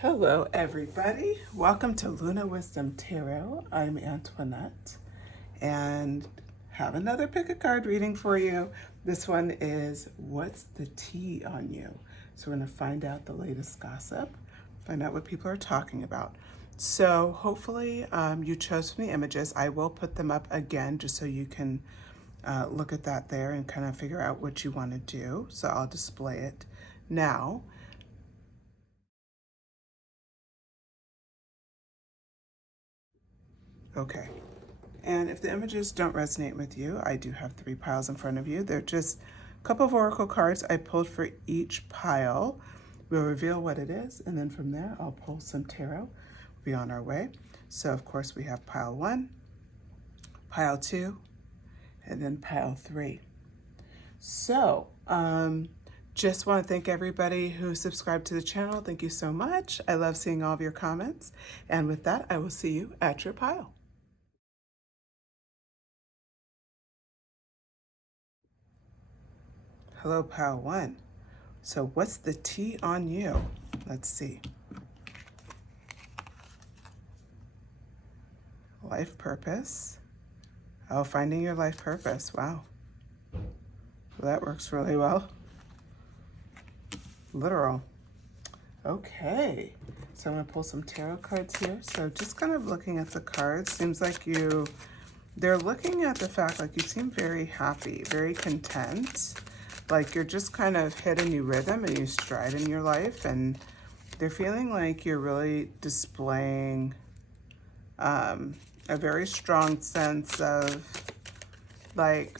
Hello, everybody. Welcome to Luna Wisdom Tarot. I'm Antoinette and have another pick a card reading for you. This one is What's the Tea on You? So we're going to find out the latest gossip, find out what people are talking about. So hopefully you chose from the images. I will put them up again just so you can look at that there and kind of figure out what you want to do. So I'll display it now. Okay. And if the images don't resonate with you, I do have 3 piles in front of you. They're just a couple of oracle cards I pulled for each pile. We'll reveal what it is, and then from there, I'll pull some tarot. We'll be on our way. So, of course, we have pile 1, pile 2, and then pile 3. So, just want to thank everybody who subscribed to the channel. Thank you so much. I love seeing all of your comments. And with that, I will see you at your pile. Hello, pile 1. So what's the tea on you? Let's see. Life purpose. Oh, finding your life purpose. Wow. Well, that works really well. Literal. Okay. So I'm going to pull some tarot cards here. So just kind of looking at the cards, seems like they're looking at the fact like you seem very happy, very content. Like you're just kind of hit a new rhythm, a new stride in your life, and they're feeling like you're really displaying a very strong sense of like,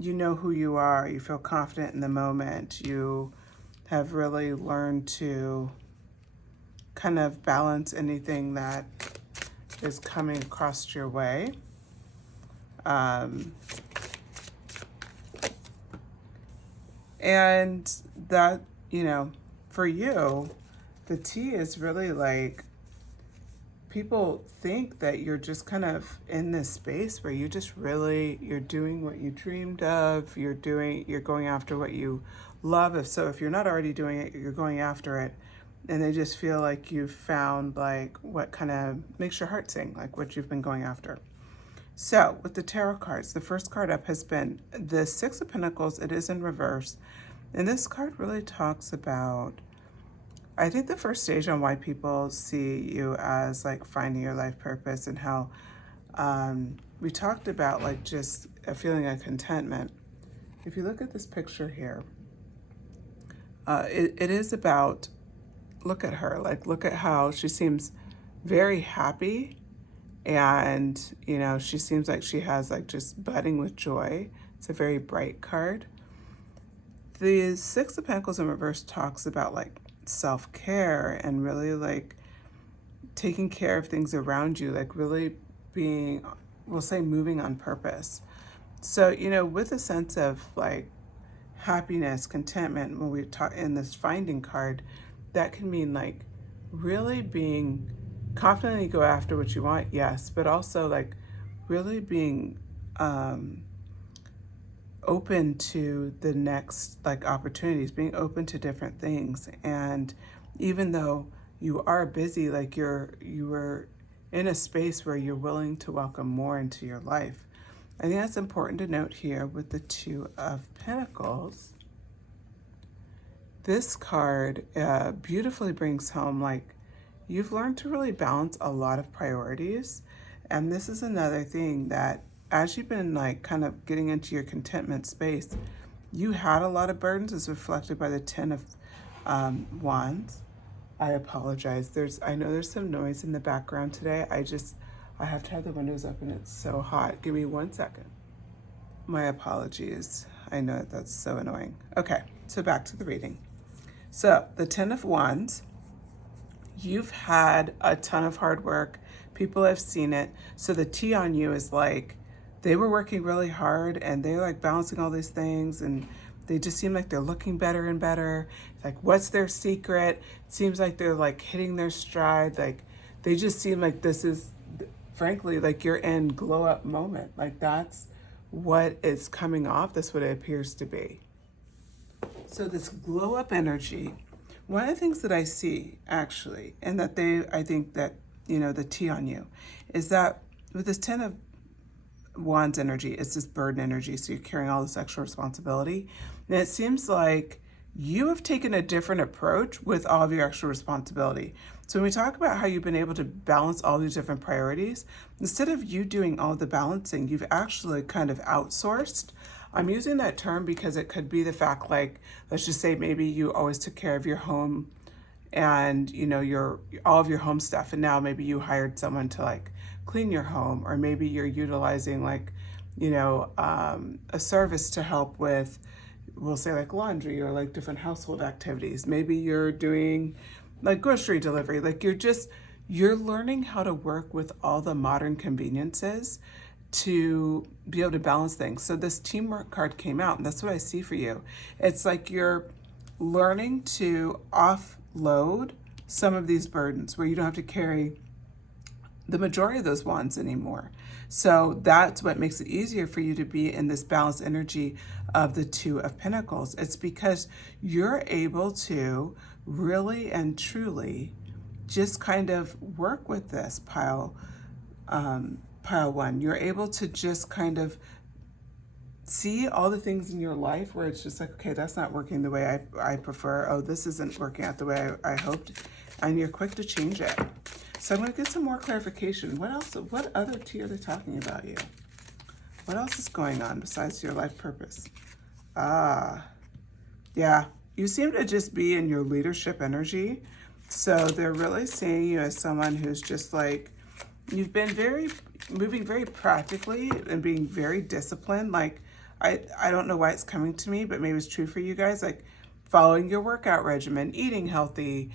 you know who you are, you feel confident in the moment, you have really learned to kind of balance anything that is coming across your way. And that, you know, for you, the tea is really like, people think that you're just kind of in this space where you just really, you're doing what you dreamed of, you're going after what you love. If you're not already doing it, you're going after it. And they just feel like you've found like what kind of makes your heart sing, like what you've been going after. So with the tarot cards, the first card up has been the 6 of Pentacles. It is in reverse. And this card really talks about, I think, the first stage on why people see you as like finding your life purpose, and how we talked about like just a feeling of contentment. If you look at this picture here, it is about, look at her, like look at how she seems very happy. And, you know, she seems like she has like just budding with joy. It's a very bright card. The 6 of Pentacles in reverse talks about like self-care and really like taking care of things around you, like really being, we'll say, moving on purpose. So, you know, with a sense of like happiness, contentment, when we talk in this finding card, that can mean like really being confidently go after what you want, yes, but also like really being open to the next like opportunities, being open to different things. And even though you are busy, like you were in a space where you're willing to welcome more into your life. I think that's important to note here with the 2 of Pentacles. This card beautifully brings home like you've learned to really balance a lot of priorities. And this is another thing that as you've been like kind of getting into your contentment space, you had a lot of burdens, as reflected by the 10 of Wands. I apologize. I know there's some noise in the background today. I have to have the windows open. It's so hot. Give me 1 second. My apologies. I know that's so annoying. Okay, so back to the reading. So the 10 of Wands, you've had a ton of hard work. People have seen it. So the tea on you is like, they were working really hard and they're like balancing all these things, and they just seem like they're looking better and better. Like, what's their secret? It seems like they're like hitting their stride. Like, they just seem like this is, frankly, like your end glow up moment. Like, that's what is coming off. That's what it appears to be. So this glow up energy One of the things that I see actually, and that I think that, the T on you, is that with this 10 of Wands energy, it's this burden energy. So you're carrying all this extra responsibility. And it seems like you have taken a different approach with all of your extra responsibility. So when we talk about how you've been able to balance all these different priorities, instead of you doing all the balancing, you've actually kind of outsourced. I'm using that term because it could be the fact, like, let's just say maybe you always took care of your home and your all of your home stuff, and now maybe you hired someone to like clean your home, or maybe you're utilizing like a service to help with, we'll say, like laundry or like different household activities. Maybe you're doing like grocery delivery. Like you're learning how to work with all the modern conveniences to be able to balance things. So this teamwork card came out, and that's what I see for you. It's like you're learning to offload some of these burdens where you don't have to carry the majority of those wands anymore. So that's what makes it easier for you to be in this balanced energy of the Two of Pentacles. It's because you're able to really and truly just kind of work with this pile one. You're able to just kind of see all the things in your life where it's just like, okay, that's not working the way I prefer. Oh, this isn't working out the way I hoped. And you're quick to change it. So I'm going to get some more clarification. What other T are they talking about you? What else is going on besides your life purpose? Yeah, you seem to just be in your leadership energy. So they're really seeing you as someone who's just like, you've been moving very practically and being very disciplined. Like, I don't know why it's coming to me, but maybe it's true for you guys. Like following your workout regimen, eating healthy,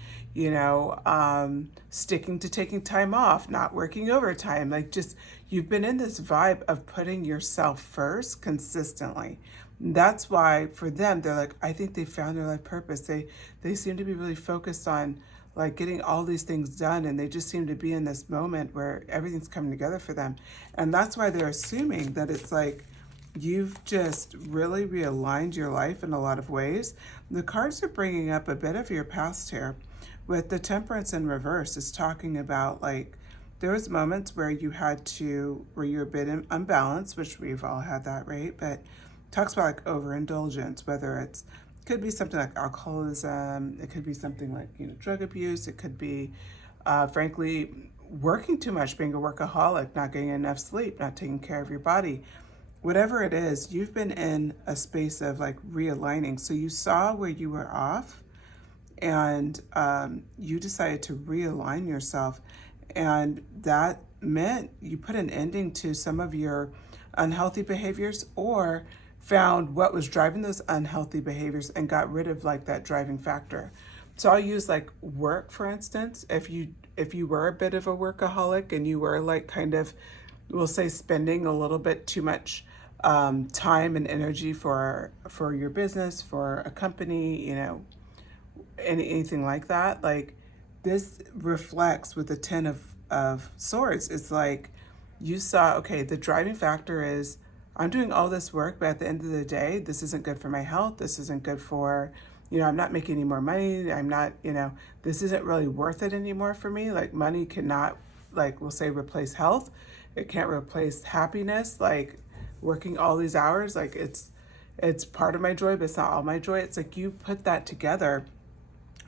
sticking to taking time off, not working overtime. Like just, you've been in this vibe of putting yourself first consistently. That's why for them, they're like, I think they found their life purpose. They seem to be really focused on like getting all these things done, and they just seem to be in this moment where everything's coming together for them. And that's why they're assuming that it's like you've just really realigned your life in a lot of ways. The cards are bringing up a bit of your past here. With the Temperance in reverse, is talking about like there was moments where you were a bit unbalanced, which we've all had that, right? But talks about like overindulgence, whether it's could be something like alcoholism, it could be something like drug abuse, it could be frankly working too much, being a workaholic, not getting enough sleep, not taking care of your body. Whatever it is, you've been in a space of like realigning. So you saw where you were off, and you decided to realign yourself, and that meant you put an ending to some of your unhealthy behaviors, or found what was driving those unhealthy behaviors and got rid of like that driving factor. So I'll use like work, for instance. If you were a bit of a workaholic and you were like kind of, we'll say, spending a little bit too much time and energy for your business, for a company, anything like that, like this reflects with the 10 of Swords. It's like you saw, okay, the driving factor is I'm doing all this work, but at the end of the day, this isn't good for my health. This isn't good for, I'm not making any more money. I'm not, this isn't really worth it anymore for me. Like money cannot, like we'll say, replace health. It can't replace happiness. Like working all these hours, like it's part of my joy, but it's not all my joy. It's like you put that together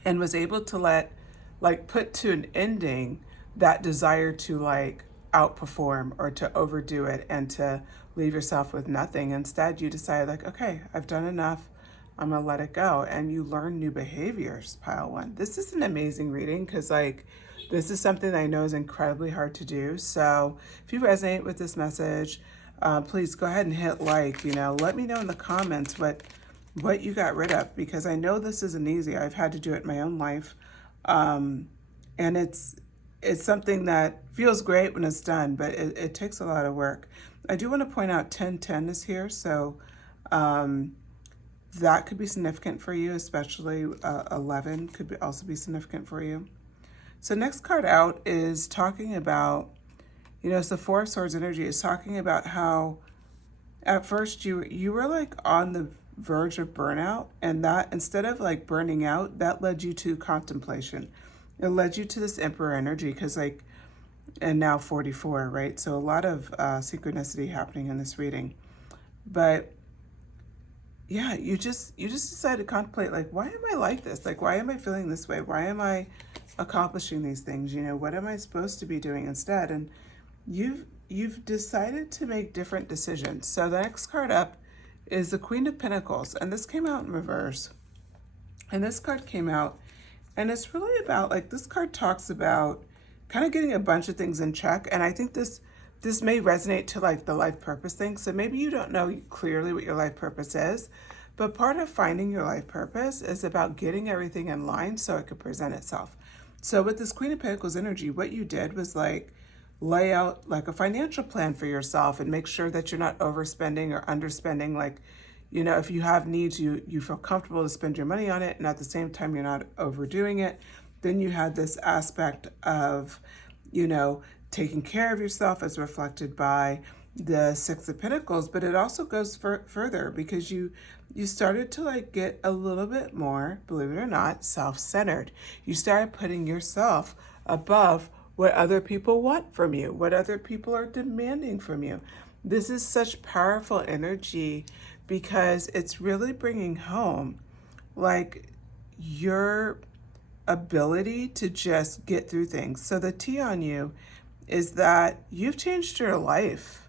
and was able to put to an ending that desire to like outperform or to overdo it and to leave yourself with nothing. Instead, you decided like, okay, I've done enough. I'm gonna let it go. And you learn new behaviors, pile one. This is an amazing reading because like, this is something that I know is incredibly hard to do. So if you resonate with this message, please go ahead and hit like, let me know in the comments what you got rid of, because I know this isn't easy. I've had to do it in my own life. And it's something that feels great when it's done, but it takes a lot of work. I do want to point out 1010 is here, so that could be significant for you, especially 11 could also be significant for you. So next card out is talking about, it's the Four of Swords energy. Is talking about how at first you were like on the verge of burnout, and that instead of like burning out, that led you to contemplation. It led you to this Emperor energy because like, and now 44, right? So a lot of synchronicity happening in this reading. But yeah, you just decide to contemplate, like, why am I like this? Like, why am I feeling this way? Why am I accomplishing these things? You know, what am I supposed to be doing instead? And you've decided to make different decisions. So the next card up is the Queen of Pentacles, and this came out in reverse. And this card came out, and it's really about, like, this card talks about kind of getting a bunch of things in check. And I think this may resonate to like the life purpose thing. So maybe you don't know clearly what your life purpose is, but part of finding your life purpose is about getting everything in line so it could present itself. So with this Queen of Pentacles energy, what you did was like lay out like a financial plan for yourself and make sure that you're not overspending or underspending. Like, you know, if you have needs, you feel comfortable to spend your money on it, and at the same time, you're not overdoing it. Then you had this aspect of, you know, taking care of yourself as reflected by the Six of Pentacles, but it also goes further because you started to like get a little bit more, believe it or not, self-centered. You started putting yourself above what other people want from you, what other people are demanding from you. This is such powerful energy because it's really bringing home like your ability to just get through things. So the T on you is that you've changed your life,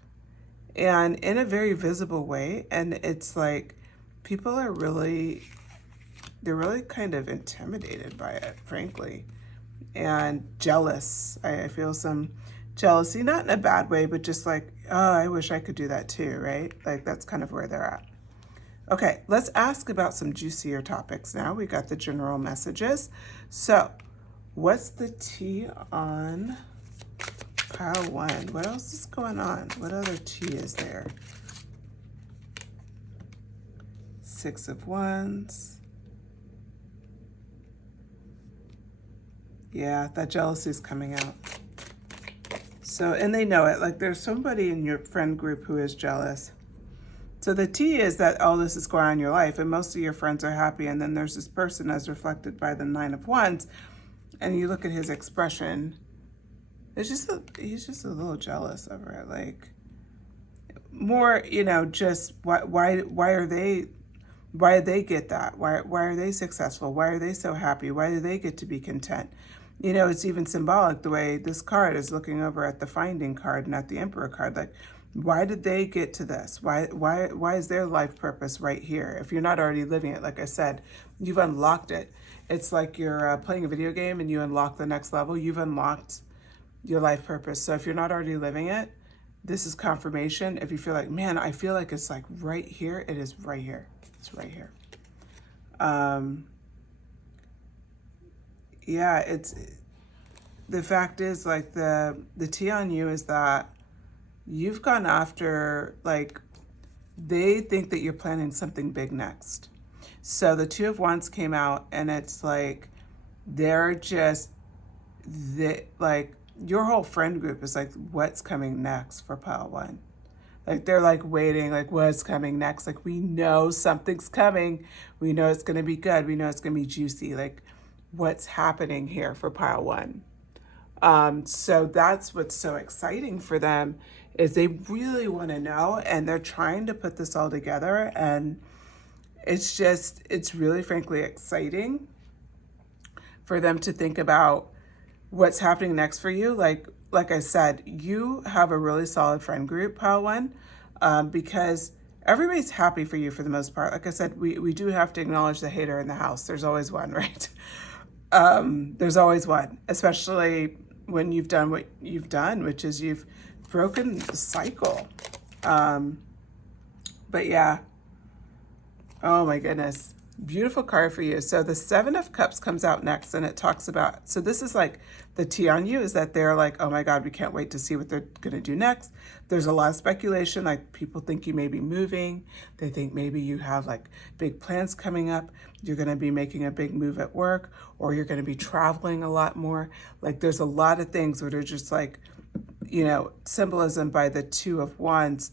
and in a very visible way. And it's like people are they're really kind of intimidated by it, frankly, and jealous. I feel some jealousy, not in a bad way, but just like, oh, I wish I could do that too, right? Like that's kind of where they're at. Okay, let's ask about some juicier topics now. We got the general messages. So what's the T on pile one? What else is going on? What other T is there? Six of Wands. Yeah, that jealousy is coming out. So, and they know it. Like there's somebody in your friend group who is jealous. So the T is that all this is going on in your life and most of your friends are happy. And then there's this person as reflected by the Nine of Wands. And you look at his expression. It's just he's just a little jealous over it. Like more, you know, just why did they get that? Why are they successful? Why are they so happy? Why do they get to be content? You know, it's even symbolic the way this card is looking over at the Finding card and at the Emperor card. Like, why did they get to this? Why is their life purpose right here? If you're not already living it, like I said, you've unlocked it. It's like you're playing a video game and you unlock the next level. You've unlocked your life purpose. So if you're not already living it, this is confirmation. If you feel like, man, I feel like it's like right here, it is right here. It's right here. Yeah, it's the fact is like the T on you is that you've gone after, like, they think that you're planning something big next. So the Two of Wands came out and it's like they're just like your whole friend group is like, what's coming next for pile one? Like they're like waiting, like what's coming next? Like we know something's coming. We know it's gonna be good. We know it's gonna be juicy. Like what's happening here for pile one? So that's what's so exciting for them is they really want to know and they're trying to put this all together, and it's really frankly exciting for them to think about what's happening next for you. Like I said, you have a really solid friend group, pile one, because everybody's happy for you for the most part. Like I said, we do have to acknowledge the hater in the house. There's always one, right? There's always one, especially when you've done what you've done, which is you've broken the cycle. But yeah, oh my goodness, beautiful card for you. So the Seven of Cups comes out next, and it talks about, so this is like the T on you is that they're like, oh my God, we can't wait to see what they're gonna do next. There's a lot of speculation, like people think you may be moving. They think maybe you have like big plans coming up. You're gonna be making a big move at work, or you're gonna be traveling a lot more. Like there's a lot of things that are just like, you know, symbolism by the Two of Wands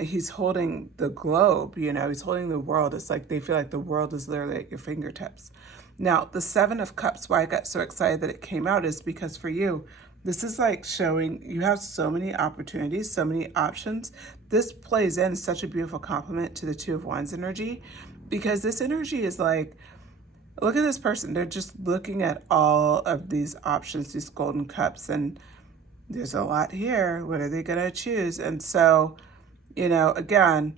he's holding the globe, you know, he's holding the world. It's like they feel like the world is literally at your fingertips. Now, the Seven of Cups, why I got so excited that it came out is because for you, this is like showing you have so many opportunities, so many options. This plays in such a beautiful complement to the Two of Wands energy, because this energy is like, look at this person. They're just looking at all of these options, these golden cups, and there's a lot here. What are they going to choose? And so, you know, again,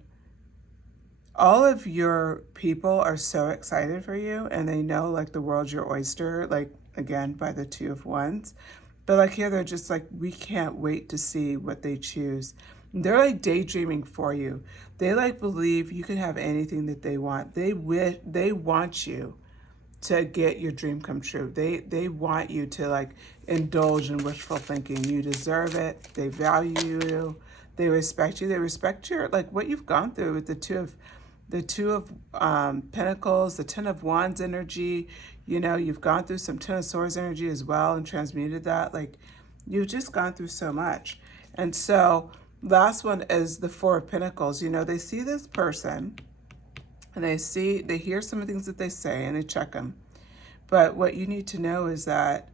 all of your people are so excited for you, and they know like the world's your oyster, like again, by the Two of Wands. But like here, they're just like, we can't wait to see what they choose. They're like daydreaming for you. They like believe you can have anything that they want. They want you to get your dream come true. They want you to like indulge in wishful thinking. You deserve it. They value you. They respect you. They respect your like what you've gone through with the two of Pentacles, the Ten of Wands energy. You know, you've gone through some Ten of Swords energy as well and transmuted that. Like, you've just gone through so much. And so last one is the Four of Pentacles. You know, they see this person and they hear some of the things that they say and they check them. But what you need to know is that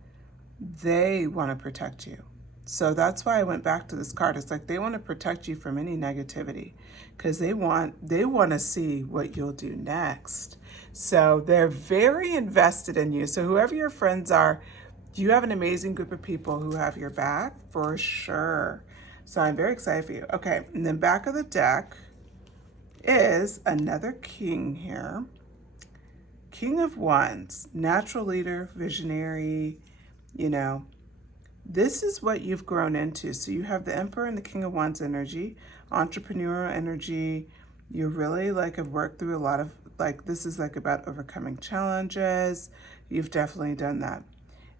they want to protect you. So that's why I went back to this card. It's like they want to protect you from any negativity because they want to see what you'll do next. So they're very invested in you. So whoever your friends are, you have an amazing group of people who have your back for sure. So I'm very excited for you. Okay, and then back of the deck is another king here. King of Wands, natural leader, visionary, you know. This is what you've grown into. So you have the Emperor and the King of Wands energy, entrepreneurial energy. You really like have worked through a lot of, like, this is like about overcoming challenges. You've definitely done that.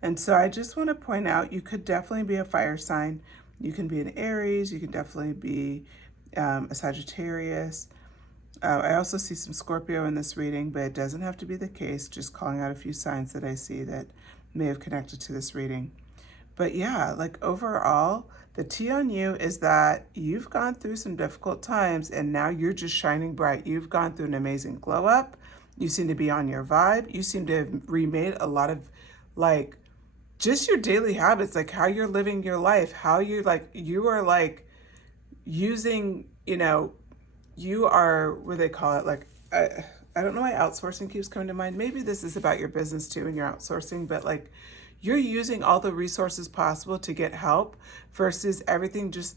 And so I just want to point out, you could definitely be a fire sign. You can be an Aries. You can definitely be a Sagittarius. I also see some Scorpio in this reading, but it doesn't have to be the case. Just calling out a few signs that I see that may have connected to this reading. But yeah, like overall, the tea on you is that you've gone through some difficult times and now you're just shining bright. You've gone through an amazing glow up. You seem to be on your vibe. You seem to have remade a lot of like just your daily habits, like how you're living your life, how you're like, you are like using, you know, you are, what do they call it? Like, I don't know why outsourcing keeps coming to mind. Maybe this is about your business too and you're outsourcing, but like, you're using all the resources possible to get help versus everything just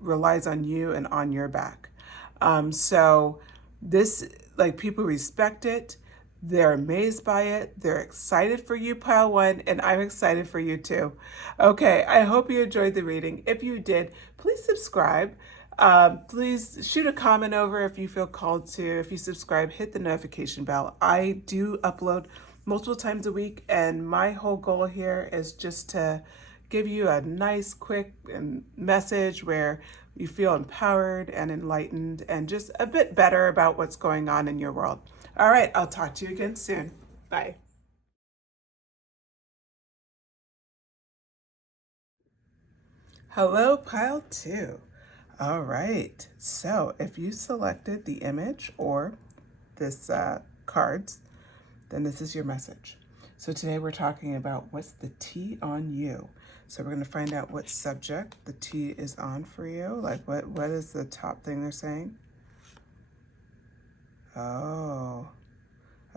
relies on you and on your back. So this, like people respect it. They're amazed by it. They're excited for you, pile one, and I'm excited for you too. Okay, I hope you enjoyed the reading. If you did, please subscribe. Please shoot a comment over if you feel called to. If you subscribe, hit the notification bell. I do upload multiple times a week, and my whole goal here is just to give you a nice quick message where you feel empowered and enlightened and just a bit better about what's going on in your world. All right, I'll talk to you again soon. Bye. Hello, pile two. All right, so if you selected the image or this cards, then this is your message. So today we're talking about what's the tea on you. So we're going to find out what subject the tea is on for you. Like what is the top thing they're saying? Oh,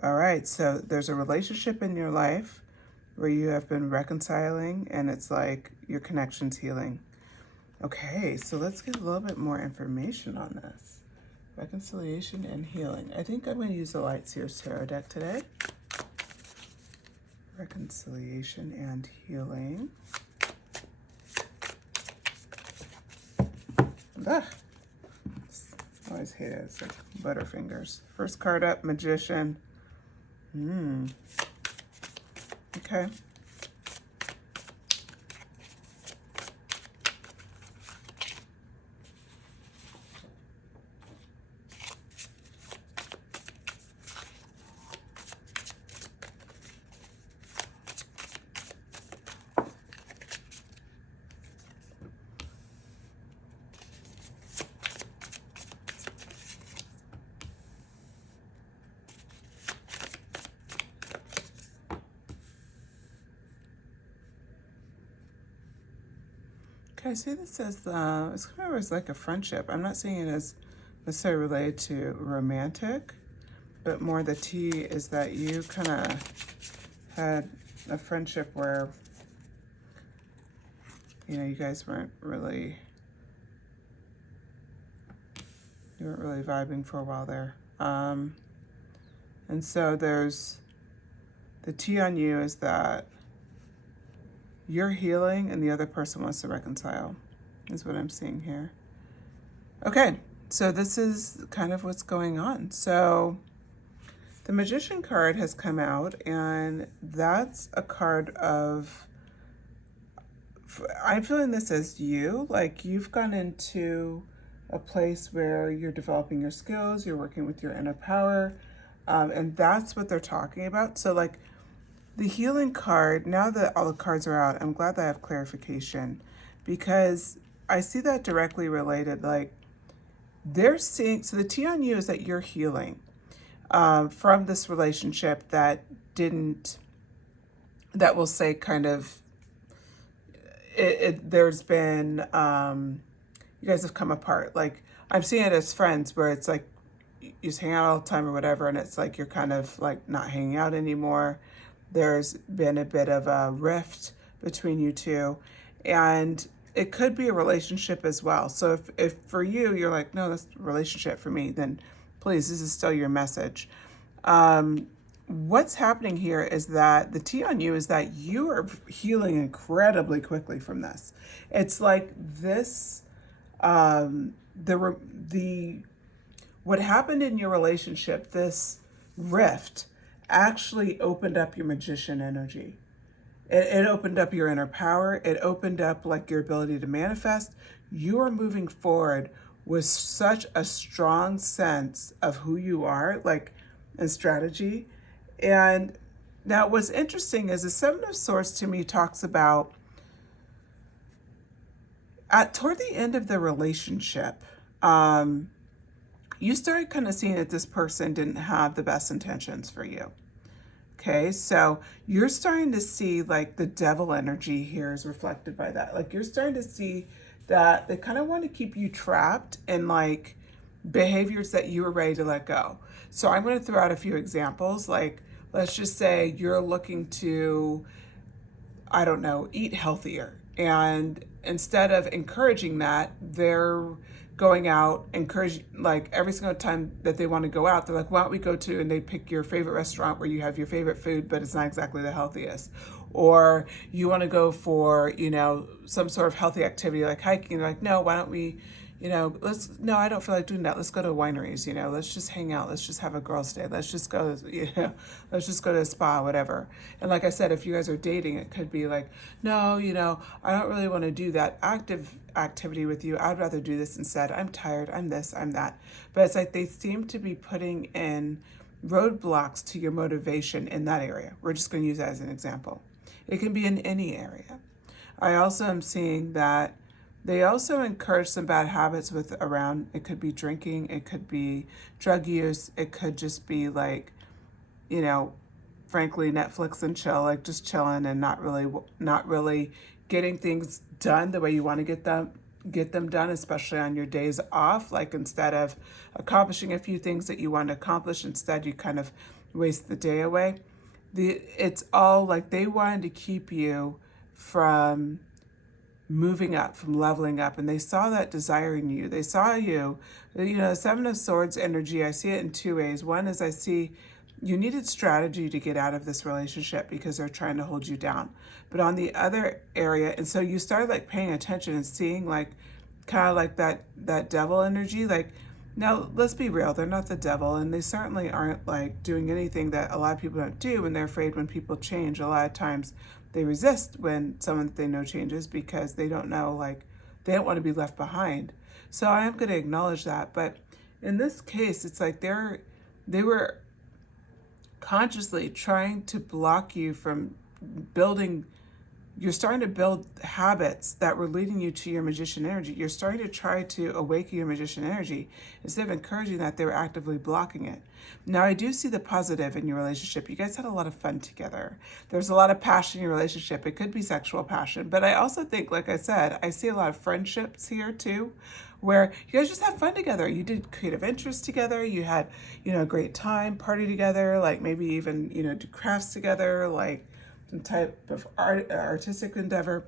all right. So there's a relationship in your life where you have been reconciling and it's like your connection's healing. Okay, so let's get a little bit more information on this. Reconciliation and healing. I think I'm going to use the Light Seers Tarot deck today. Reconciliation and healing. Ah, I always hate it. It's like Butterfingers. First card up, Magician. Okay. Okay, I see this as it's kind of as like a friendship. I'm not seeing it as necessarily related to romantic, but more the T is that you kind of had a friendship where, you guys you weren't really vibing for a while there. And so there's the T on you is that you're healing and the other person wants to reconcile, is what I'm seeing here. Okay, so this is kind of what's going on. So the Magician card has come out, and that's a card of, I'm feeling this as you, like you've gone into a place where you're developing your skills, you're working with your inner power, and that's what they're talking about. So like the healing card, now that all the cards are out, I'm glad that I have clarification, because I see that directly related. Like they're seeing, so the T on you is that you're healing from this relationship that will say kind of, there's been, you guys have come apart. Like I'm seeing it as friends where it's like you just hang out all the time or whatever, and it's like you're kind of like not hanging out anymore. There's been a bit of a rift between you two, and it could be a relationship as well. So if for you, you're like, no, that's a relationship for me, then please, this is still your message. What's happening here is that the T on you is that you are healing incredibly quickly from this. It's like this, what happened in your relationship, this rift, actually opened up your magician energy. It opened up your inner power. It opened up like your ability to manifest. You are moving forward with such a strong sense of who you are, like, and strategy. And now what's interesting is the Seven of Swords to me talks about toward the end of the relationship, you started kind of seeing that this person didn't have the best intentions for you. Okay, so you're starting to see like the devil energy here is reflected by that. Like you're starting to see that they kind of want to keep you trapped in like behaviors that you were ready to let go. So I'm going to throw out a few examples. Like, let's just say you're looking to, I don't know, eat healthier. And instead of encouraging that, they're going out, encourage, like every single time that they want to go out, they're like, why don't we go to, and they pick your favorite restaurant where you have your favorite food, but it's not exactly the healthiest. Or you want to go for, some sort of healthy activity like hiking. They're like, no, why don't we, no, I don't feel like doing that. Let's go to wineries, let's just hang out. Let's just have a girls' day. Let's just go, let's just go to a spa, whatever. And like I said, if you guys are dating, it could be like, no, I don't really want to do that active activity with you. I'd rather do this instead. I'm tired. I'm this, I'm that. But it's like they seem to be putting in roadblocks to your motivation in that area. We're just going to use that as an example. It can be in any area. I also am seeing that they also encourage some bad habits around. It could be drinking, it could be drug use, it could just be like, frankly, Netflix and chill, like just chilling and not really getting things done the way you want to get them done, especially on your days off. Like instead of accomplishing a few things that you want to accomplish, instead you kind of waste the day away. It's all like they wanted to keep you from moving up, from leveling up, and they saw that desire in you. They saw you, Seven of Swords energy, I see it in two ways. One is I see you needed strategy to get out of this relationship because they're trying to hold you down. But on the other area, and so you started like paying attention and seeing like kind of like that devil energy. Like, now let's be real, they're not the devil, and they certainly aren't like doing anything that a lot of people don't do, and they're afraid when people change. A lot of times they resist when someone that they know changes because they don't know, like they don't want to be left behind. So I am going to acknowledge that. But in this case, it's like they were consciously trying to block you from building you're starting to build habits that were leading you to your magician energy. You're starting to try to awaken your magician energy. Instead of encouraging that, they were actively blocking it. Now, I do see the positive in your relationship. You guys had a lot of fun together. There's a lot of passion in your relationship. It could be sexual passion, but I also think, like I said, I see a lot of friendships here too, where you guys just have fun together. You did creative interests together. You had, a great time, party together, like maybe even, do crafts together, like some type of artistic endeavor,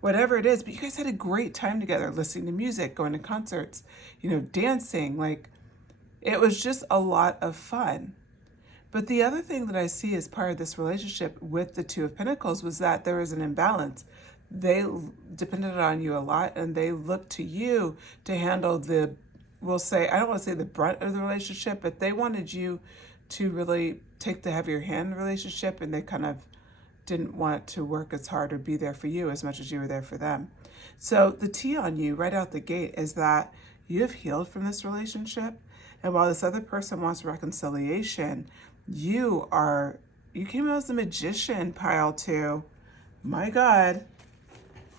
whatever it is. But you guys had a great time together, listening to music, going to concerts, dancing. Like, it was just a lot of fun. But the other thing that I see as part of this relationship with the Two of Pentacles was that there was an imbalance. They depended on you a lot, and they looked to you to handle we'll say, I don't want to say the brunt of the relationship, but they wanted you to really take the heavier hand in the relationship, and they kind of didn't want to work as hard or be there for you as much as you were there for them. So the tea on you right out the gate is that you have healed from this relationship. And while this other person wants reconciliation, you came out as a magician, pile 2. My God,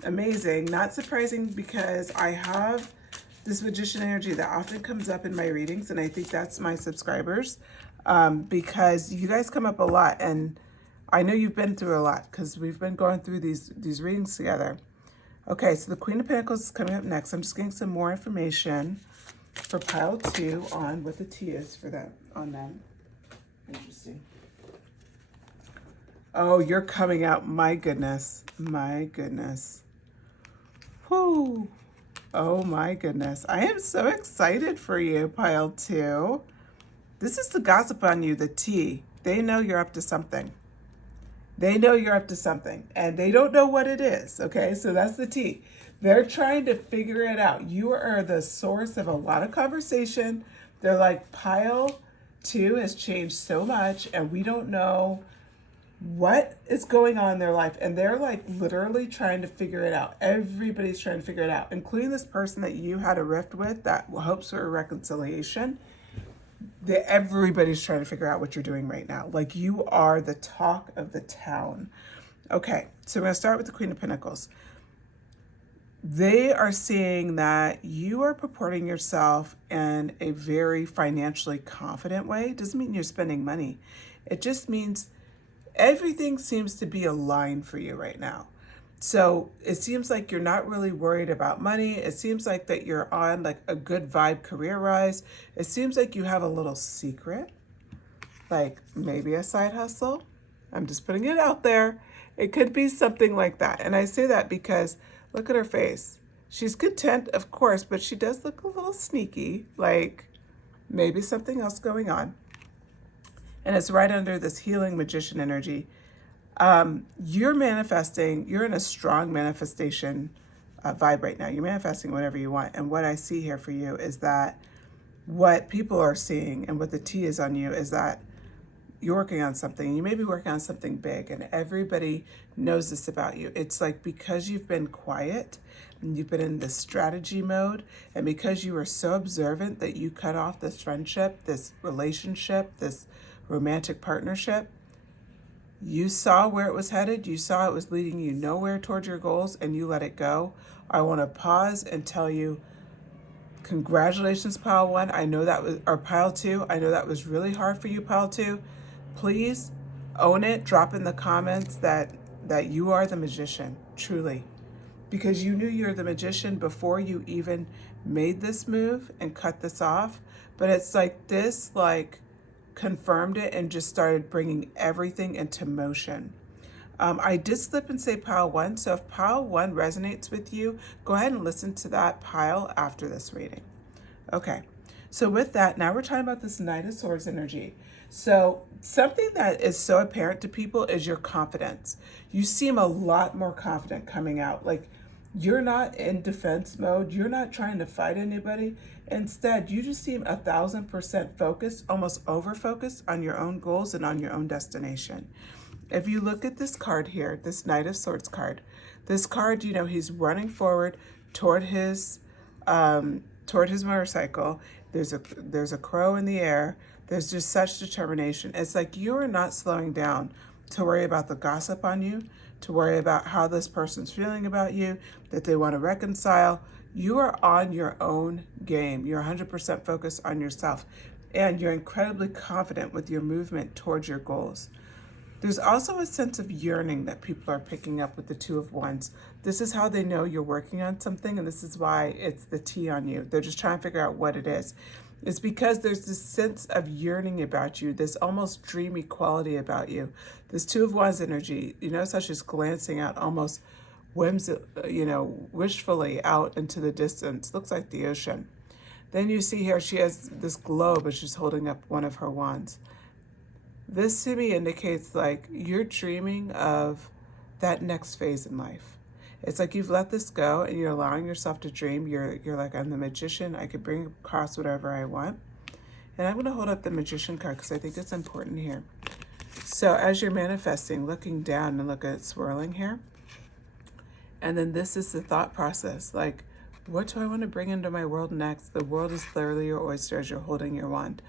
amazing. Not surprising, because I have this magician energy that often comes up in my readings, and I think that's my subscribers, because you guys come up a lot, and I know you've been through a lot because we've been going through these readings together. Okay, so the Queen of Pentacles is coming up next. I'm just getting some more information for pile 2 on what the tea is for them, on them. Interesting. Oh, you're coming out. My goodness. My goodness. Whoo. Oh my goodness. I am so excited for you, pile 2. This is the gossip on you, the tea. They know you're up to something. They know you're up to something, and they don't know what it is, okay? So that's the tea. They're trying to figure it out. You are the source of a lot of conversation. They're like, pile 2 has changed so much, and we don't know what is going on in their life. And they're like literally trying to figure it out. Everybody's trying to figure it out, including this person that you had a rift with that hopes for a reconciliation. Everybody's trying to figure out what you're doing right now. Like, you are the talk of the town. Okay, so we're going to start with the Queen of Pentacles. They are seeing that you are purporting yourself in a very financially confident way. It doesn't mean you're spending money. It just means everything seems to be aligned for you right now. So it seems like you're not really worried about money. It seems like that you're on like a good vibe career rise. It seems like you have a little secret, like maybe a side hustle. I'm just putting it out there. It could be something like that. And I say that because look at her face. She's content, of course, but she does look a little sneaky, like maybe something else going on. And it's right under this healing magician energy. You're manifesting, you're in a strong manifestation vibe right now. You're manifesting whatever you want. And what I see here for you is that what people are seeing and what the tea is on you is that you're working on something. You may be working on something big, and everybody knows this about you. It's like because you've been quiet and you've been in this strategy mode, and because you were so observant that you cut off this friendship, this relationship, this romantic partnership. You saw where it was headed. You saw it was leading you nowhere towards your goals, and you let it go. I want to pause and tell you, congratulations, pile 1. I know that was, or pile 2. I know that was really hard for you, pile 2. Please own it. Drop in the comments that you are the magician, truly, because you knew you're the magician before you even made this move and cut this off. But it's like this, like, confirmed it and just started bringing everything into motion. I did slip and say pile 1, so if pile 1 resonates with you, go ahead and listen to that pile after this reading. Okay, so with that, now we're talking about this Knight of Swords energy. So something that is so apparent to people is your confidence. You seem a lot more confident coming out. Like, you're not in defense mode. You're not trying to fight anybody. Instead, you just seem 1,000% focused, almost over-focused on your own goals and on your own destination. If you look at this card here, this Knight of Swords card, this card, you know, he's running forward toward his motorcycle. There's a crow in the air. There's just such determination. It's like you are not slowing down to worry about the gossip on you, to worry about how this person's feeling about you, that they want to reconcile. You are on your own game. You're 100% focused on yourself, and you're incredibly confident with your movement towards your goals. There's also a sense of yearning that people are picking up with the Two of Wands. This is how they know you're working on something, and this is why it's the T on you. They're just trying to figure out what it is. It's because there's this sense of yearning about you, this almost dreamy quality about you. This Two of Wands energy, you notice how she's glancing out almost wishfully out into the distance. Looks like the ocean. Then you see here she has this globe and she's holding up one of her wands. This to me indicates like you're dreaming of that next phase in life. It's like you've let this go and you're allowing yourself to dream. You're like, I'm the magician. I could bring across whatever I want. And I'm going to hold up the magician card because I think it's important here. So as you're manifesting, looking down and look at it swirling here. And then this is the thought process. Like, what do I want to bring into my world next? The world is literally your oyster as you're holding your wand.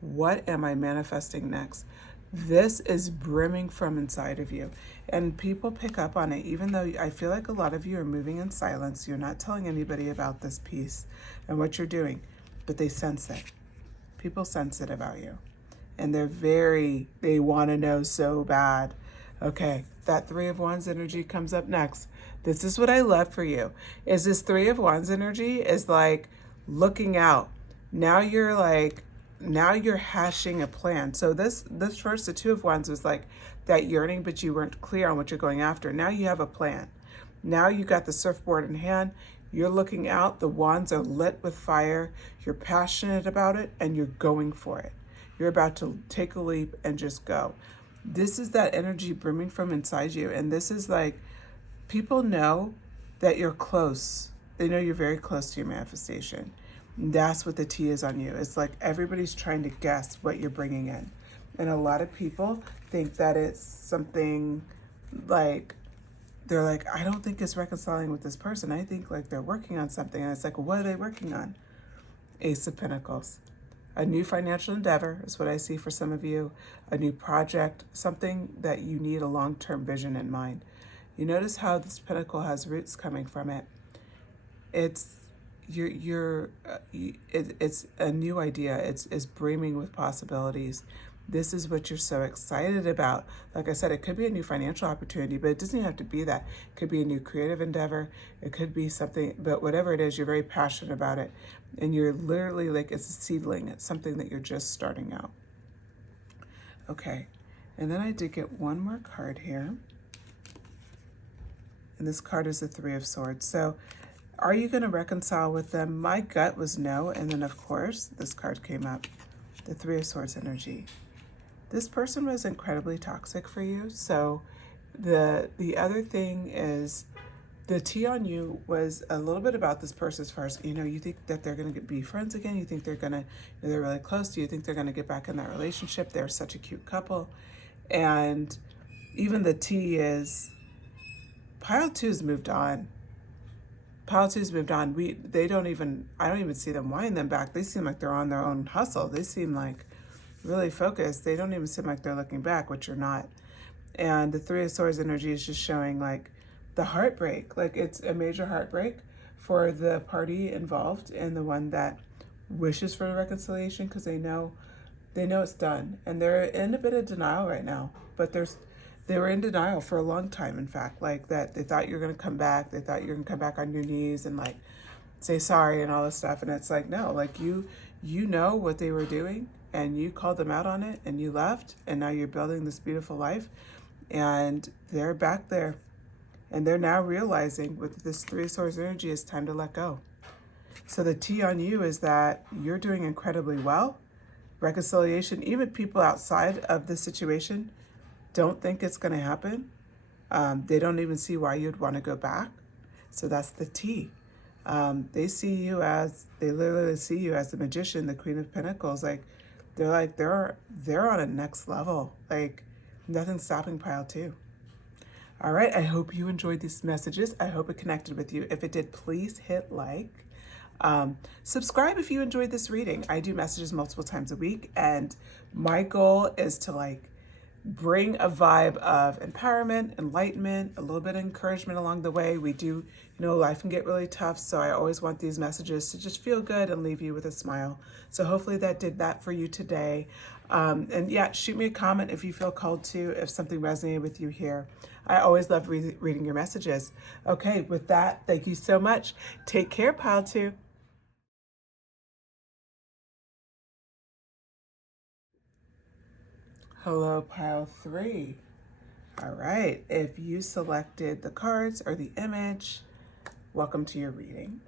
What am I manifesting next? This is brimming from inside of you. And people pick up on it, even though I feel like a lot of you are moving in silence. You're not telling anybody about this piece and what you're doing, but they sense it. People sense it about you. And they want to know so bad. Okay, that Three of Wands energy comes up next. This is what I love for you, is this Three of Wands energy is like looking out. Now you're hashing a plan. So this first, the Two of Wands was like that yearning, but you weren't clear on what you're going after. Now you have a plan. Now you got the surfboard in hand. You're looking out. The wands are lit with fire. You're passionate about it and you're going for it. You're about to take a leap and just go. This is that energy brimming from inside you. And this is like, people know that you're close. They know you're very close to your manifestation. That's what the T is on you. It's like everybody's trying to guess what you're bringing in. And a lot of people think that it's something like, they're like, I don't think it's reconciling with this person. I think like they're working on something. And it's like, what are they working on? Ace of Pentacles. A new financial endeavor is what I see for some of you. A new project, something that you need a long-term vision in mind. You notice how this pentacle has roots coming from it. It's it's a new idea. It's brimming with possibilities. This is what you're so excited about. Like I said, it could be a new financial opportunity, but it doesn't even have to be that. It could be a new creative endeavor. It could be something, but whatever it is, you're very passionate about it. And you're literally like, it's a seedling. It's something that you're just starting out. Okay. And then I did get one more card here. And this card is the Three of Swords. So are you going to reconcile with them? My gut was no. And then, of course, this card came up, the Three of Swords energy. This person was incredibly toxic for you. So the other thing is the T on you was a little bit about this person as far as, you think that they're going to be friends again. You think they're going to, they're really close to you. You think they're going to get back in that relationship. They're such a cute couple. And even the T is, Pile 2's moved on. Pile 2's moved on. I don't even see them wanting them back. They seem like they're on their own hustle. They seem like really focused. They don't even seem like they're looking back, which you're not. And the Three of Swords energy is just showing like the heartbreak. Like it's a major heartbreak for the party involved and the one that wishes for the reconciliation because they know it's done. And they're in a bit of denial right now. But they were in denial for a long time, in fact, like that they thought you were going to come back. They thought you were going to come back on your knees and like say sorry and all this stuff. And it's like, no, like you know what they were doing and you called them out on it and you left and now you're building this beautiful life and they're back there and they're now realizing with this Three of Swords energy it's time to let go. So the T on you is that you're doing incredibly well. Reconciliation, even people outside of the situation don't think it's going to happen. They don't even see why you'd want to go back. So that's the T. They literally see you as the magician, the Queen of Pentacles. Like they're on a next level. Like nothing's stopping Pile 2. All right. I hope you enjoyed these messages. I hope it connected with you. If it did, please hit like. Subscribe if you enjoyed this reading. I do messages multiple times a week, and my goal is to bring a vibe of empowerment, enlightenment, a little bit of encouragement along the way. We do, life can get really tough, so I always want these messages to just feel good and leave you with a smile. So hopefully that did that for you today. And yeah, shoot me a comment if you feel called to, if something resonated with you here. I always love reading your messages. Okay, with that, thank you so much. Take care, Pile 2. Hello, Pile 3. All right, if you selected the cards or the image, welcome to your reading.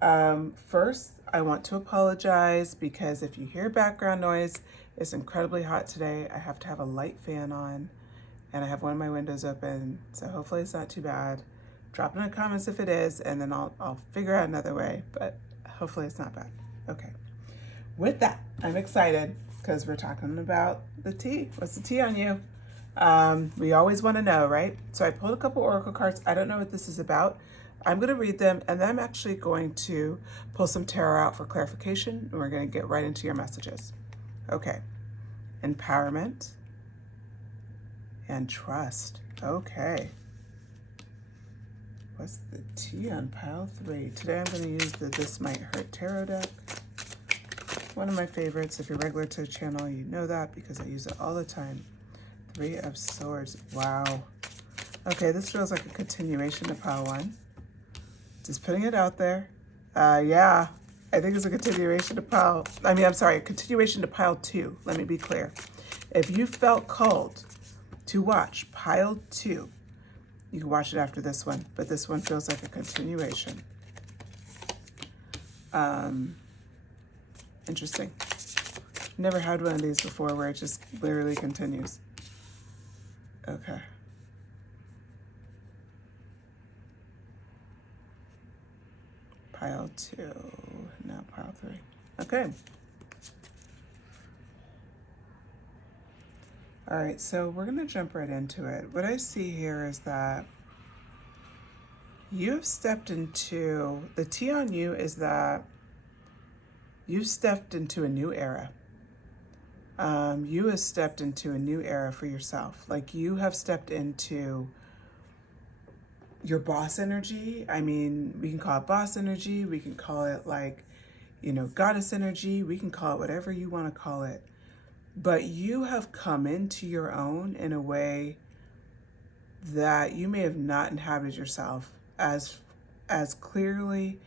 First, I want to apologize because if you hear background noise, it's incredibly hot today. I have to have a light fan on and I have one of my windows open, so hopefully it's not too bad. Drop in the comments if it is, and then I'll figure out another way, but hopefully it's not bad. Okay. With that, I'm excited because we're talking about the tea. What's the tea on you? We always want to know, right? So I pulled a couple oracle cards. I don't know what this is about. I'm going to read them, and then I'm actually going to pull some tarot out for clarification, and we're going to get right into your messages. Okay. Empowerment and trust. Okay. What's the tea on Pile 3? Today I'm going to use the This Might Hurt Tarot deck. One of my favorites. If you're regular to the channel, you know that because I use it all the time. 3 of Swords. Wow. Okay, this feels like a continuation to Pile 1. Just putting it out there. Yeah, I think it's a continuation to a continuation to Pile 2. Let me be clear. If you felt called to watch Pile 2, you can watch it after this one, but this one feels like a continuation. Interesting. Never had one of these before where it just literally continues. Okay. Pile 2, now Pile 3. Okay. All right, so we're going to jump right into it. What I see here is that you've stepped into, the tea on you is that you've stepped into a new era. You have stepped into a new era for yourself. Like you have stepped into your boss energy. I mean, we can call it boss energy. We can call it like, goddess energy. We can call it whatever you want to call it. But you have come into your own in a way that you may have not inhabited yourself as clearly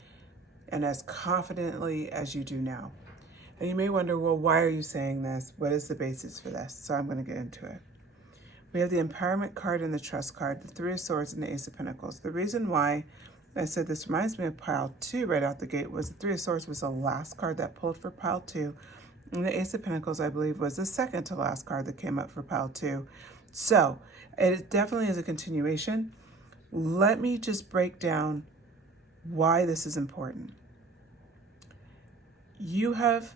and as confidently as you do now. And you may wonder, well, why are you saying this? What is the basis for this? So I'm going to get into it. We have the Empowerment card and the Trust card, the 3 of Swords and the Ace of Pentacles. The reason why I said this reminds me of Pile 2 right out the gate was the 3 of Swords was the last card that pulled for Pile 2. And the Ace of Pentacles, I believe, was the second to last card that came up for Pile 2. So it definitely is a continuation. Let me just break down why this is important. You have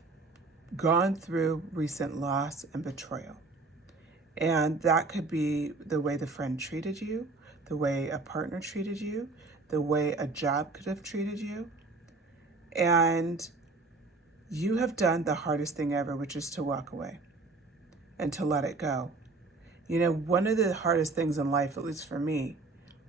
gone through recent loss and betrayal. And that could be the way the friend treated you, the way a partner treated you, the way a job could have treated you. And you have done the hardest thing ever, which is to walk away and to let it go. One of the hardest things in life, at least for me,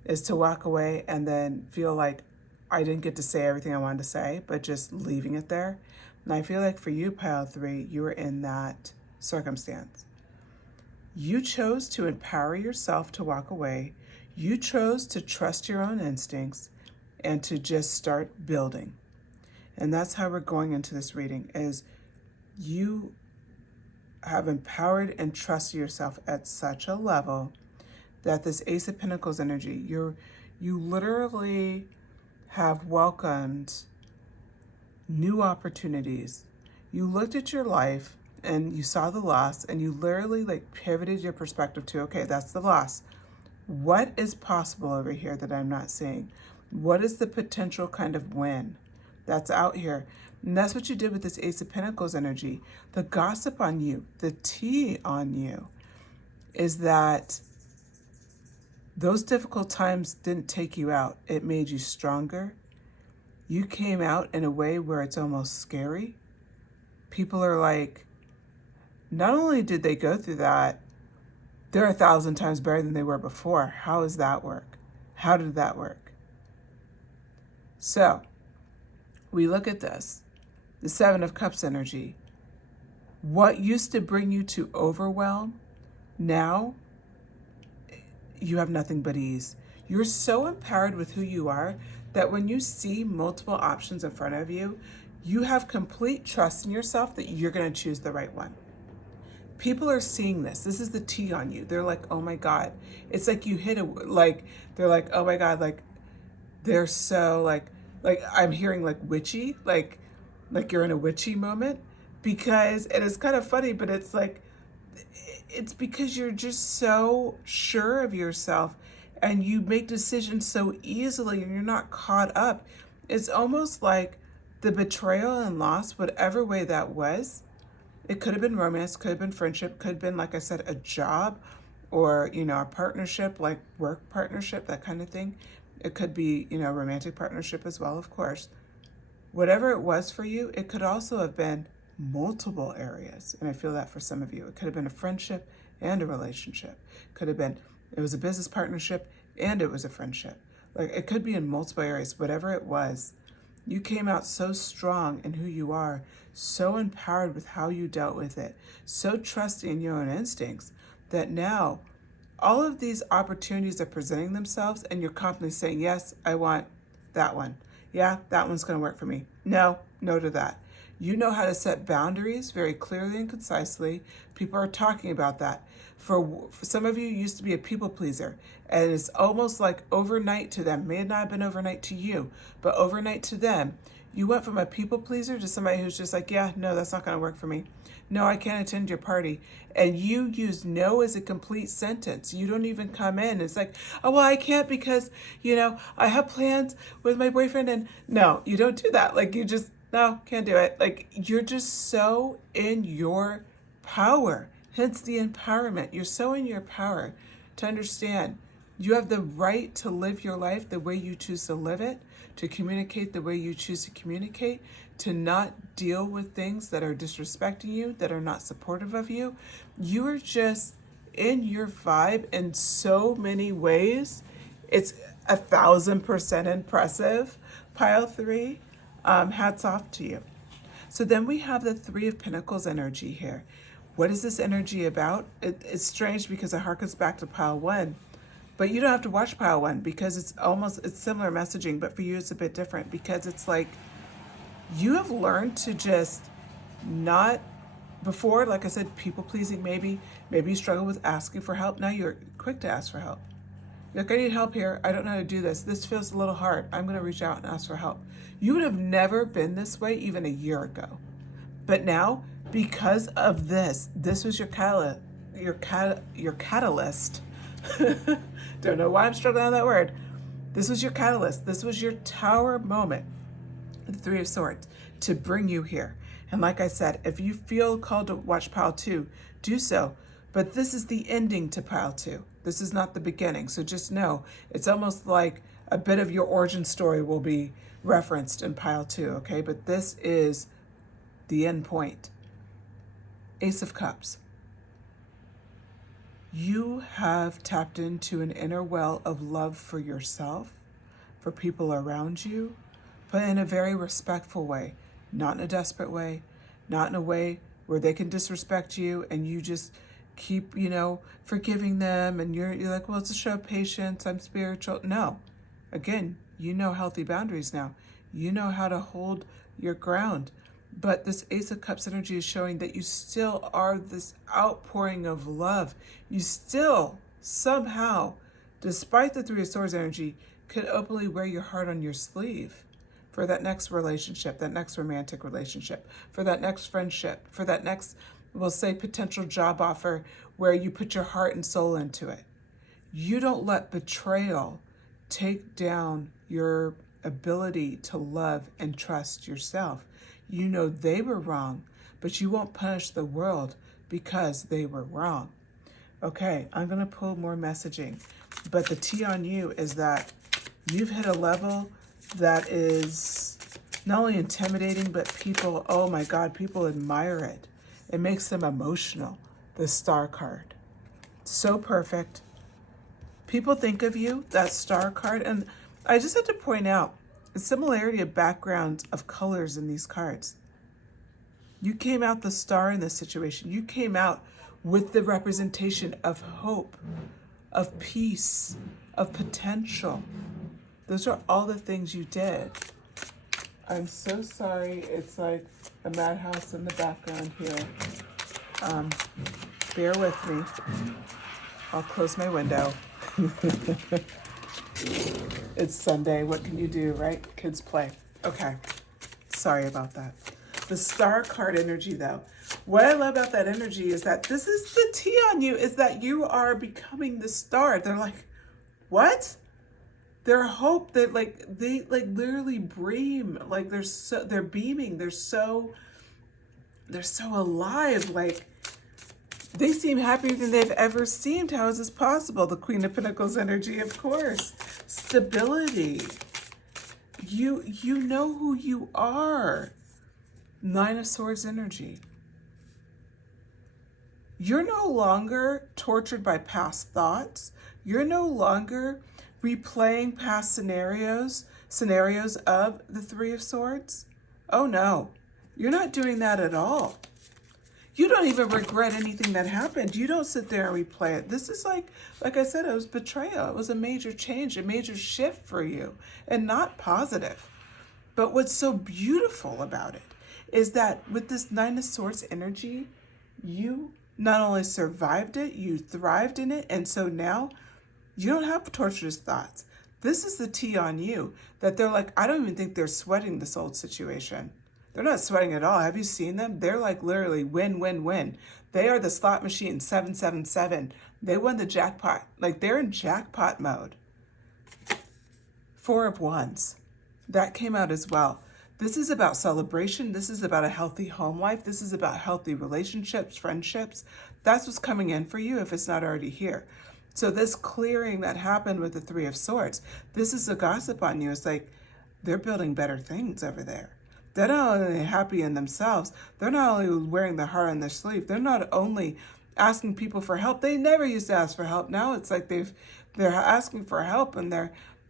is to walk away and then feel like I didn't get to say everything I wanted to say, but just leaving it there. And I feel like for you, Pile 3, you were in that circumstance. You chose to empower yourself to walk away. You chose to trust your own instincts and to just start building. And that's how we're going into this reading, is you have empowered and trusted yourself at such a level that this Ace of Pentacles energy, you literally have welcomed new opportunities. You looked at your life and you saw the loss and you literally pivoted your perspective to, okay, that's the loss. What is possible over here that I'm not seeing? What is the potential kind of win that's out here? And that's what you did with this Ace of Pentacles energy. The gossip on you, the tea on you, is that those difficult times didn't take you out. It made you stronger. You came out in a way where it's almost scary. People are like, not only did they go through that, they're 1,000 times better than they were before. How does that work? How did that work? So we look at this, the Seven of Cups energy. What used to bring you to overwhelm, now you have nothing but ease. You're so empowered with who you are that when you see multiple options in front of you, you have complete trust in yourself that you're going to choose the right one. People are seeing this. This is the tea on you. They're like, oh my God. It's like you hit a, like, they're like, oh my God, like, they're so like I'm hearing like witchy, like you're in a witchy moment, because, and it's kind of funny, but it's like, it's because you're just so sure of yourself and you make decisions so easily and you're not caught up. It's almost like the betrayal and loss, whatever way that was, it could have been romance, could have been friendship, could have been, like I said, a job or, you know, a partnership, like work partnership, that kind of thing. It could be, you know, romantic partnership as well, of course. Whatever it was for you, it could also have been multiple areas. And I feel that for some of you. It could have been a friendship and a relationship. Could have been, it was a business partnership and it was a friendship. Like, it could be in multiple areas. Whatever it was, you came out so strong in who you are, so empowered with how you dealt with it, so trusting in your own instincts, that now all of these opportunities are presenting themselves and you're confidently saying, yes, I want that one. Yeah, that one's going to work for me. No, no to that. You know how to set boundaries very clearly and concisely. People are talking about that. For some of you, used to be a people pleaser, and it's almost like overnight to them. May not have been overnight to you, but overnight to them, you went from a people pleaser to somebody who's just like, yeah, no, that's not going to work for me. No, I can't attend your party. And you use no as a complete sentence. You don't even come in. It's like, oh, well, I can't because, you know, I have plans with my boyfriend. And no, you don't do that. Like, you just, no, can't do it. Like, you're just so in your power. Hence the empowerment. You're so in your power to understand you have the right to live your life the way you choose to live it, to communicate the way you choose to communicate, to not deal with things that are disrespecting you, that are not supportive of you. You are just in your vibe in so many ways. It's 1,000% impressive. Pile 3, hats off to you. So then we have the Three of Pentacles energy here. What is this energy about? It's strange because it harkens back to pile 1. But you don't have to watch pile 1 because it's similar messaging, but for you it's a bit different because it's like you have learned to just not, before, like I said, people pleasing, maybe you struggle with asking for help. Now you're quick to ask for help. You're like, I need help here. I don't know how to do this. This feels a little hard. I'm going to reach out and ask for help. You would have never been this way even a year ago. But now, because of this was your catalyst. Don't know why I'm struggling on that word. This was your catalyst. This was your tower moment, the Three of Swords, to bring you here. And like I said, if you feel called to watch pile 2, do so. But this is the ending to pile 2. This is not the beginning. So just know, it's almost like a bit of your origin story will be referenced in pile 2, okay? But this is the end point. Ace of Cups. You have tapped into an inner well of love for yourself, for people around you, but in a very respectful way, not in a desperate way, not in a way where they can disrespect you and you just keep, you know, forgiving them and you're like, well, it's a show of patience, I'm spiritual. No. Again, you know healthy boundaries now. You know how to hold your ground. But this Ace of Cups energy is showing that you still are this outpouring of love. You still, somehow, despite the Three of Swords energy, could openly wear your heart on your sleeve for that next relationship, that next romantic relationship, for that next friendship, for that next, we'll say, potential job offer where you put your heart and soul into it. You don't let betrayal take down your ability to love and trust yourself. You know they were wrong, but you won't punish the world because they were wrong. Okay, I'm going to pull more messaging, but the tea on you is that you've hit a level that is not only intimidating, but people, oh my God, people admire it. It makes them emotional, the Star card. So perfect. People think of you, that star card, and I just had to point out the similarity of backgrounds of colors in these cards. You came out the star in this situation. You came out with the representation of hope, of peace, of potential. Those are all the things you did. I'm so sorry. It's like a madhouse in the background here. Bear with me. I'll close my window. It's Sunday. What can you do, right? Kids play. Okay. Sorry about that. The star card energy, though. What I love about that energy is that this is the tea on you, is that you are becoming the star. They're like, what? Their hope that they literally beam, like they're beaming. They're so alive. Like they seem happier than they've ever seemed. How is this possible? The Queen of Pentacles energy, of course. Stability. You know who you are. Nine of Swords energy. You're no longer tortured by past thoughts. You're no longer replaying past scenarios of the Three of Swords. Oh no, you're not doing that at all. You don't even regret anything that happened. You don't sit there and replay it. This is like I said, it was betrayal. It was a major change, a major shift for you, and not positive. But what's so beautiful about it is that with this Nine of Swords energy, you not only survived it, you thrived in it, and so now you don't have torturous thoughts. This is the tea on you, that they're like, I don't even think they're sweating this old situation. They're not sweating at all. Have you seen them? They're like literally win, win, win. They are the slot machine, 777. They won the jackpot. Like they're in jackpot mode. Four of Wands. That came out as well. This is about celebration. This is about a healthy home life. This is about healthy relationships, friendships. That's what's coming in for you if it's not already here. So this clearing that happened with the Three of Swords, this is a gossip on you. It's like they're building better things over there. They're not only happy in themselves, they're not only wearing the heart on their sleeve, they're not only asking people for help. They never used to ask for help. Now it's like they're asking for help, and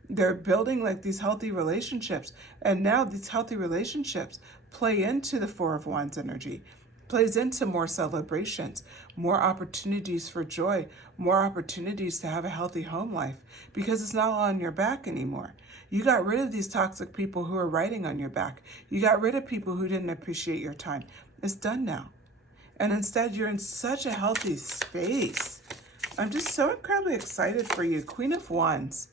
they're building like these healthy relationships. And now these healthy relationships play into the Four of Wands energy, plays into more celebrations, more opportunities for joy, more opportunities to have a healthy home life, because it's not all on your back anymore. You got rid of these toxic people who are riding on your back. You got rid of people who didn't appreciate your time. It's done now. And instead, you're in such a healthy space. I'm just so incredibly excited for you. Queen of Wands.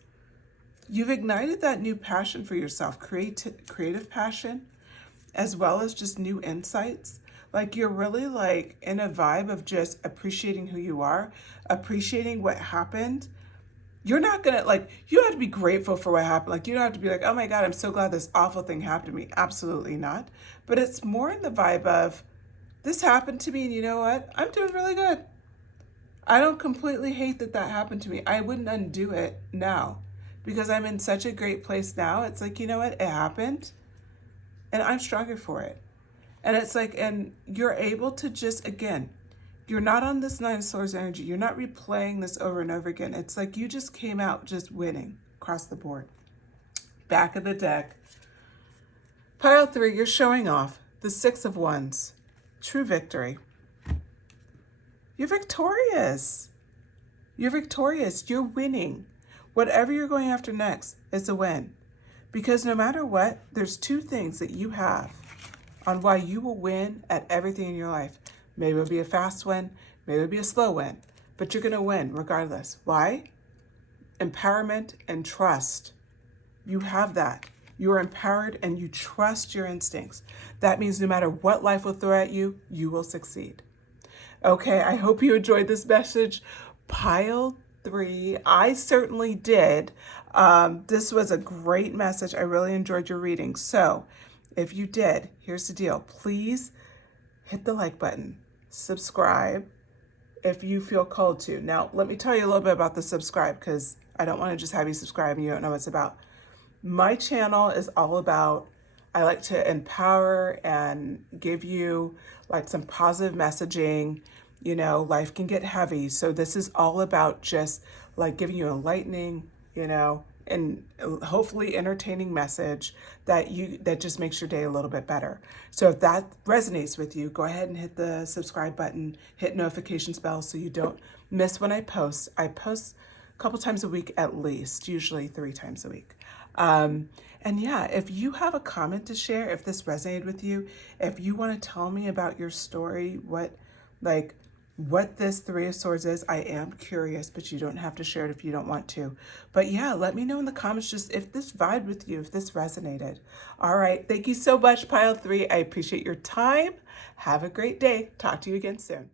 You've ignited that new passion for yourself, creative passion, as well as just new insights. Like you're really like in a vibe of just appreciating who you are, appreciating what happened. You're not gonna you have to be grateful for what happened. Like you don't have to be like, oh my God, I'm so glad this awful thing happened to me. Absolutely not. But it's more in the vibe of this happened to me, and you know what? I'm doing really good. I don't completely hate that happened to me. I wouldn't undo it now because I'm in such a great place now. It's like, you know what? It happened and I'm stronger for it. And it's like, and you're able to just, again, you're not on this Nine of Swords energy. You're not replaying this over and over again. It's like you just came out just winning across the board. Back of the deck. Pile 3, you're showing off. The Six of Wands. True victory. You're victorious. You're victorious. You're winning. Whatever you're going after next is a win. Because no matter what, there's two things that you have on why you will win at everything in your life. Maybe it'll be a fast win, maybe it'll be a slow win, but you're gonna win regardless. Why? Empowerment and trust. You have that. You are empowered and you trust your instincts. That means no matter what life will throw at you, you will succeed. Okay, I hope you enjoyed this message. Pile 3, I certainly did. This was a great message. I really enjoyed your reading. So if you did, here's the deal. Please hit the like button, subscribe if you feel called to. Now, let me tell you a little bit about the subscribe, because I don't want to just have you subscribe and you don't know what it's about. My channel is all about, I like to empower and give you like some positive messaging You know, life can get heavy. So this is all about just like giving you a lightning, you know, and hopefully entertaining message that just makes your day a little bit better. So if that resonates with you, go ahead and hit the subscribe button, hit notifications bell so you don't miss when I post. I post a couple times a week at least, usually 3 times a week. And yeah, if you have a comment to share, if this resonated with you, if you want to tell me about your story, what this Three of Swords is, I am curious, but you don't have to share it if you don't want to. But yeah, let me know in the comments just if this vibed with you, if this resonated. All right, thank you so much, Pile 3. I appreciate your time. Have a great day. Talk to you again soon.